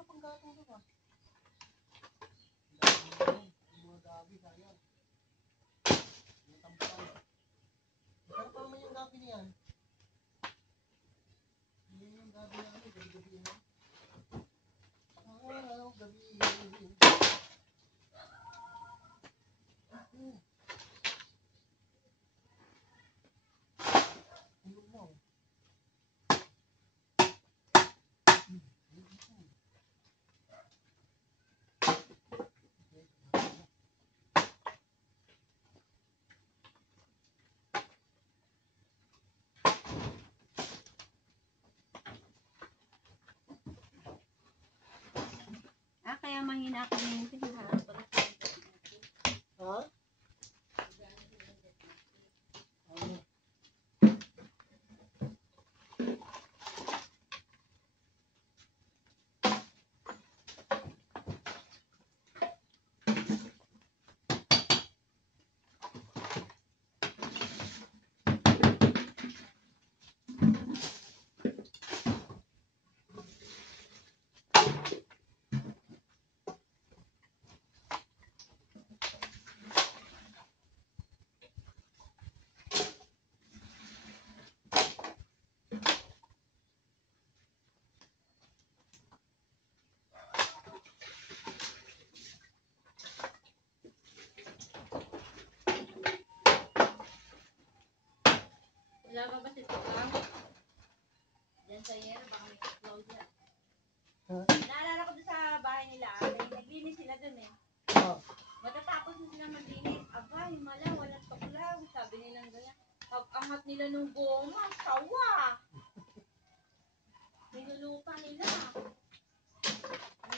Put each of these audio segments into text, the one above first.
mga panggatong ito ba? Mga gabi, sayang. Mga tampakan. Masarap pa naman yung gabi niyan. Hindi yung gabi namin, gabi-gabi na. Araw, gabi. Tulog na oh. Kaya mahina ako ng tindahan. Ha? Wala ba ba si Tukang? Diyan sa yero, baka may cloud yan. Naalala ko doon sa bahay nila, naglinis sila doon eh. Matatapos na sila maglinis. Aba, himala, walang tuklaw. Sabi nilang ganyan. Pag-angat nila nung goma, sawa. Minulupa nila.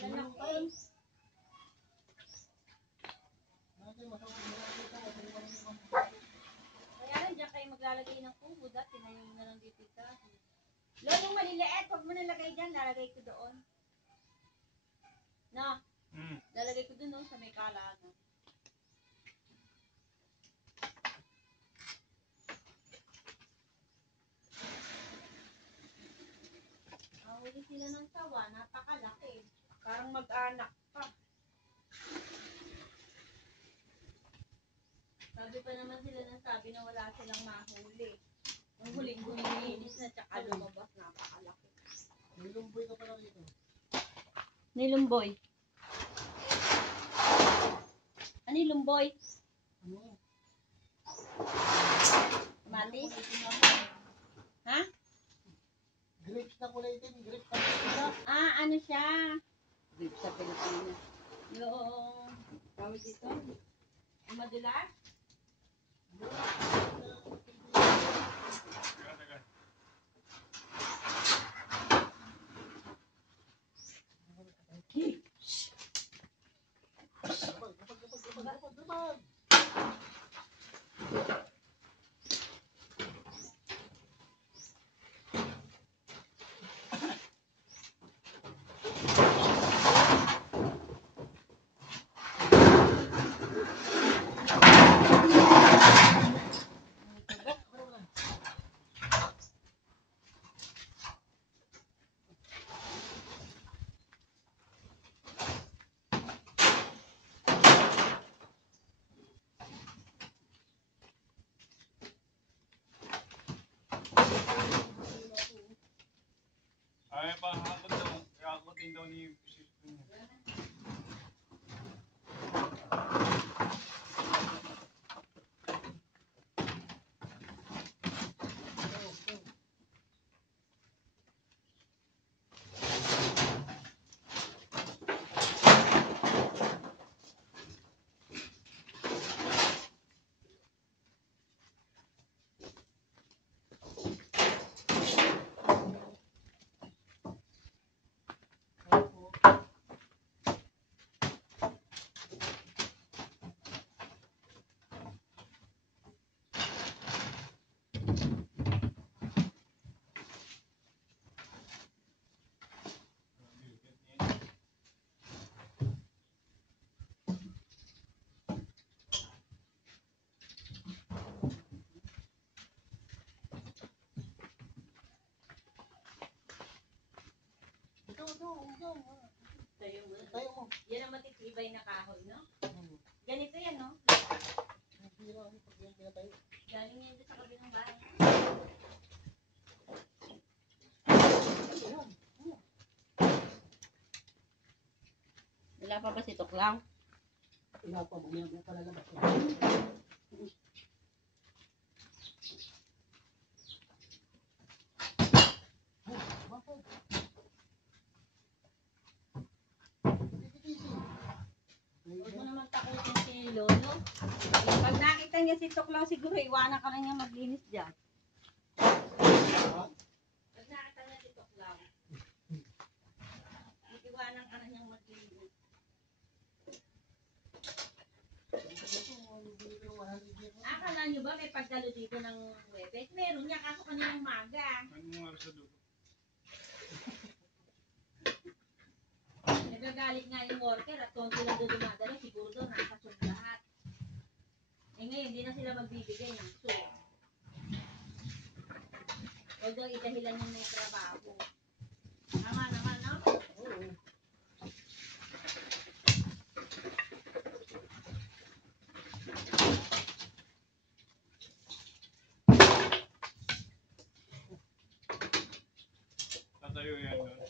Ang lalaki. Kaya lang dyan kayo maglalagay ng kubo. Dati na yung nalang dito dati. Lo, yung maliliit, huwag mo nalagay dyan. Lalagay ko doon. No? Lalagay ko doon no, sa may kala. No? Huli sila ng sawa. Napakalaki. Parang mag-anak pa. Sabi pa naman sila ng sabi na wala silang mahuli. Ang huling-huling linis na tsaka lumabas, napakalaki. Nilumboy ka pala rito. Nilumboy. Ano yung lumboy? Ano? Mati? Ha? Grapes na kulay din. Grapes na Pilipinas. Ano siya? Grapes sa Pilipinas. Yung, tawag dito? Yung madulas? Ay, pahakot daw. Hakotin daw ni Sister niya. Ito. Tayo mo. Tayo mo. Yan ang matitibay na kahoy, no? Hmm. Ganito yan, no? Ang hira ang pag yan pinatayo. Galing yan doon sa kabilang bahay. Ayun. Wala pa ba si Tuklaw? Wala pa, mamaya palalabas. Huwag mo naman takutin si Lolo. Pag nakita niya si Tuklaw, siguro iwanan ka na niya maglinis dyan. Pag nakita niya si Tuklaw, iwanan ka na niyang maglinis. Akala niyo ba may pagdalo dito ng Webes? Meron niya, kaso kanilang maga. Ano mo nga sa dulo? Nagagalit nga yung worker at konti lang doon dumadalo, siguro doon nakasun lahat. Eh ngayon, hindi na sila magbibigay ng suit. Although idahilan yung may trabaho. Tama naman, no? Oo. Tatayo yan doon.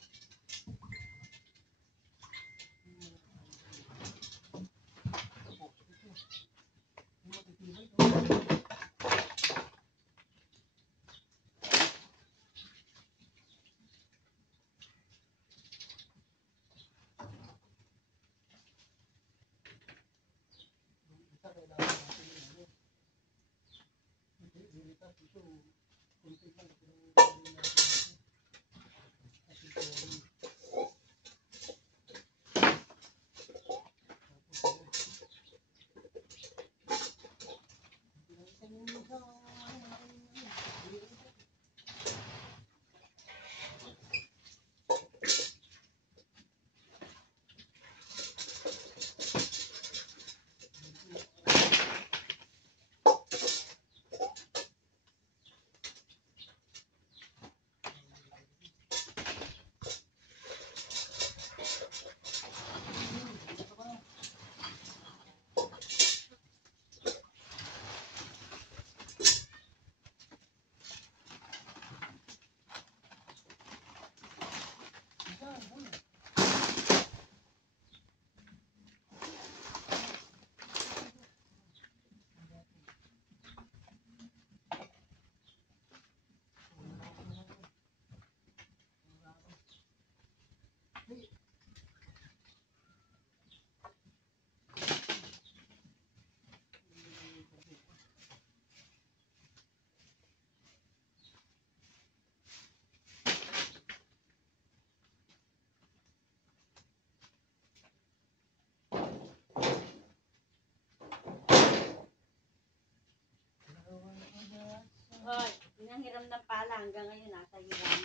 Hoy, pinanghiram ng pala hanggang ngayon nasa hiram.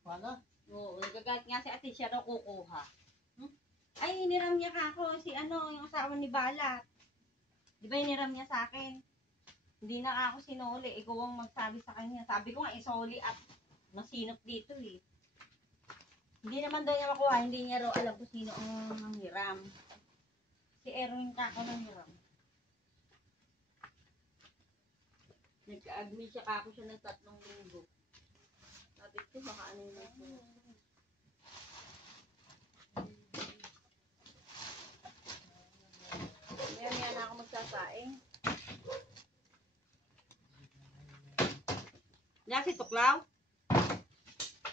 Pala? Oo, nagagalit nga si ate, siya daw kukuha. Ay, iniram niya ka ako, si yung asawa ni Balat. Di ba iniram niya sa akin? Hindi na ako sinuli, ikaw ang magsabi sa kanya. Sabi ko nga, isoli at masinop dito eh. Hindi naman daw niya makuha, hindi niya raw alam kung sino ang hiram. Si Erwin kako ng hiram. Nagka-admit siya kako siya ng 3 linggo. Sabi ko, baka ano yun ako. Ngayon na ako magsasaing. Yan si Tuklaw.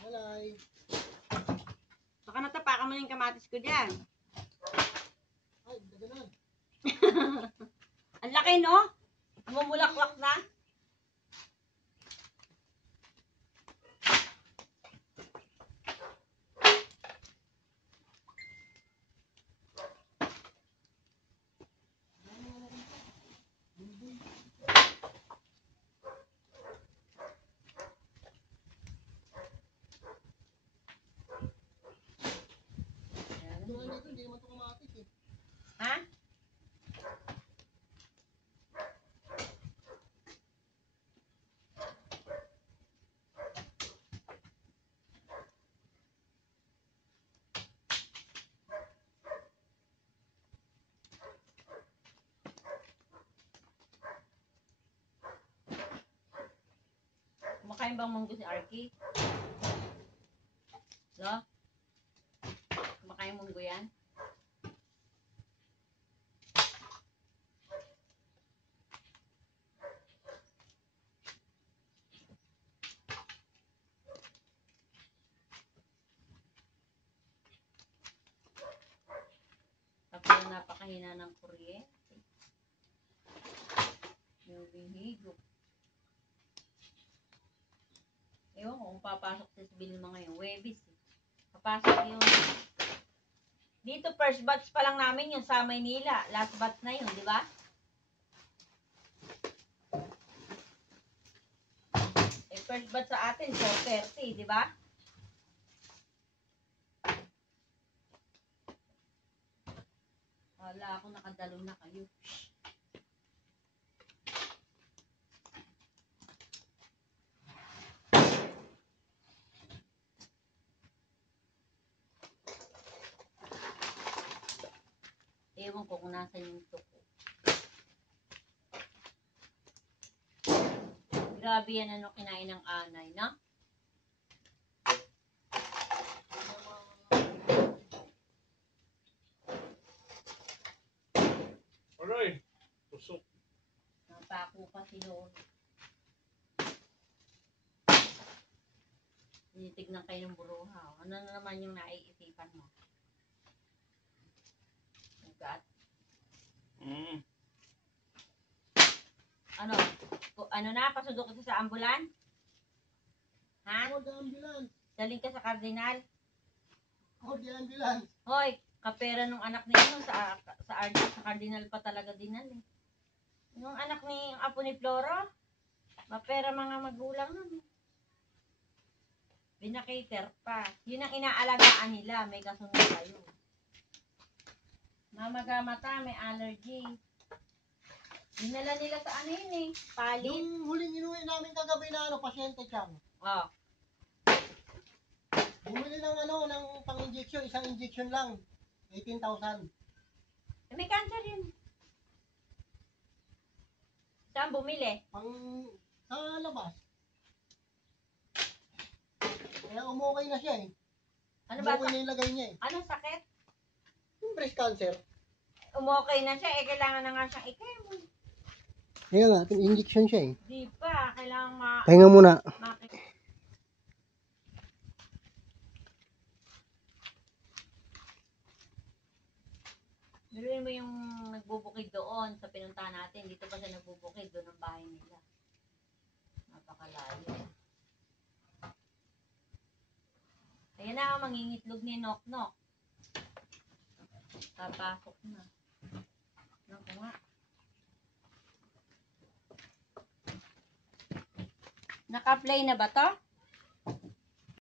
Malay. Baka natapakan mo yung kamatis ko dyan. Ay, daganan. Ang laki, no? Mumulaklak na. Dito, hindi naman ito kamatis eh. Ha? Kumakain bang munggo si Arky? Lo? Kumakain munggo yan? Tapos napakahina ng kuryente. Yung bihigo. Ewan ko kung papasok sa Bilma ngayon. Webis eh. Papasok yun. Dito first batch pa lang namin yung sa Maynila. Last batch na yun, di ba? Eh, first batch sa atin, 4:30, di ba? Wala ako nakadalo na kayo. Ewan ko kung nasan yung tuko. Grabe yan ano kinain ng anay, no? Aray! Tusok. Napako pa si Lord. Tinitignan kayo ng buruhaw. Ano na naman yung naiisipan mo? Ugat. Ano? Ano na? Pasudok ka sa ambulan? Ha? Ako di ambulance. Daling ka sa kardinal? Ako di ambulance. Hoy, kapera nung anak ninyo sa kardinal pa talaga dinal eh. Yung anak ni apo ni Flora, mapera mga magulang nun. Binakater pa. Yun ang inaalagaan nila, may kasunod kayo. Mamagamata, may allergy. Dinala nila sa ano yun eh, palit. Yung huling inuwi namin kagabi na ano, pasyente siyang. Oh, Bumili ng ano, ng pang-injection, isang injection lang. 18,000. eh, may cancer yun. Saan bumili? Pang sa labas. Kaya umukay na siya eh. Ano ba? Umukay na yung lagay niya eh. Anong sakit? Yung breast cancer. Umokay na siya, eh kailangan na nga siyang i-chemo. Kaya nga, injection siya eh. Di pa, kailangan Pahinga muna. Biruin mo yung nagbubukid doon sa pinuntahan natin. Dito pa siya nagbubukid doon ang bahay nila. Napakalayo. Ayan na, mangingitlog ni Nok-Nok. Papasok na. Naku nga. Naka-play na ba to?